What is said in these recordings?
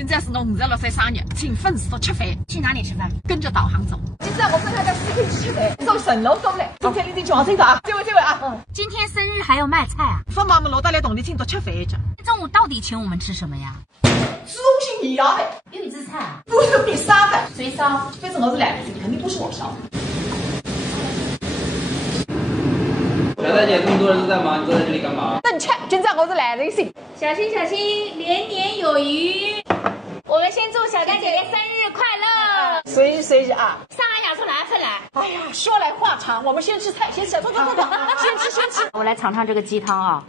今朝是侬56岁生日，请粉丝吃饭。去哪里吃饭？跟着导航走。今朝我们还在 CK 吃饭，走神楼走嘞。今天你得讲清楚啊！这位啊，今天生日还要卖菜啊？说妈妈老大来同你庆祝吃饭去。中午到底请我们吃什么呀？吃东西你要的，预制菜啊？不是必杀的，谁烧？反正我是懒的，肯定不是我烧。小大姐，这么多人都在忙，你坐在这里干嘛？等吃，今朝我是懒人心。小心小心，年年有余。我们先祝小丹姐姐生日快乐！随意啊！上海雅素哪份来？哎呀，说来话长，我们先吃菜，先吃，走，先吃。我来尝尝这个鸡汤啊，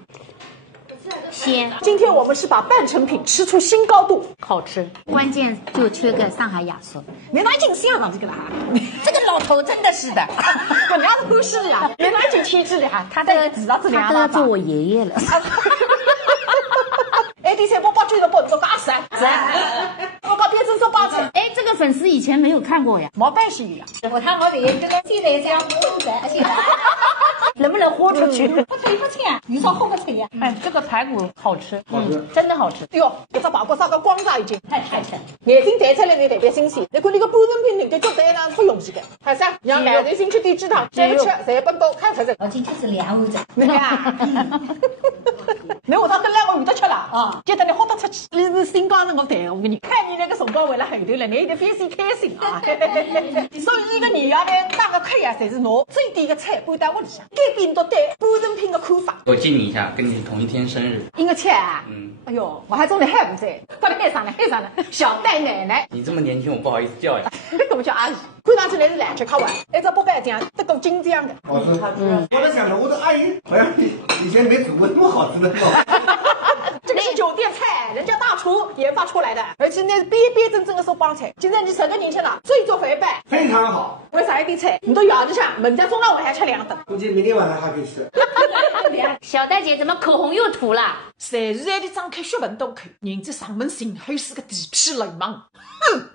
鲜。今天我们是把半成品吃出新高度，好吃，关键就缺个上海雅素。原来进香港这个了哈，这个老头真的是的，人家都是呀，原来进天质的哈，他在纸上这里他都要做我爷爷了。哎，第三波把最后波做大师，我把别针说八针。哎，这个粉丝以前没有看过呀，毛半是一样。我看我这个现在这样混在，能不能豁出去？不吹不吹啊，你说后不吹呀？哎，这个排骨好吃，好吃，真的好吃。哟，这只排骨烧个光炸已经，太沉。眼睛弹出来才特别新鲜。你看那个半成品，人家脚蛋呢，出容易的。还啥？让懒人心去点鸡汤，再不吃谁奔波看出来。我今天是2碗子。你看，你下趟跟来我有得吃了啊！觉得你豁得出去，你是新疆人，我谈我跟你，看你那个辰光为了后头了，你得非常开心啊！所以一个年夜饭打个开呀，侪是侬最点个菜搬到屋里向，改变到对半成品的看法。我敬你一下，跟你同一天生日。应该吃啊！嗯，哎呦，我还中了还不在，快点爱上了，小戴奶奶，你这么年轻，我不好意思叫呀。怎么叫阿姨？看上去你是懒吃，看完，一只波板酱，得够精这样的。好吃，我在想着我的阿姨好像以前没煮过这么好吃的。这个是酒店菜，人家大厨研发出来的，而且那是边边正正的手帮菜。现在你10个人吃了，最做回拜，非常好。为啥一点菜？你都咬着像门家中到晚还吃2顿。估计明天晚上还可以吃。小戴姐怎么口红又涂了？随时还得张开血盆都看，人家上门寻后是个地痞流氓。哼！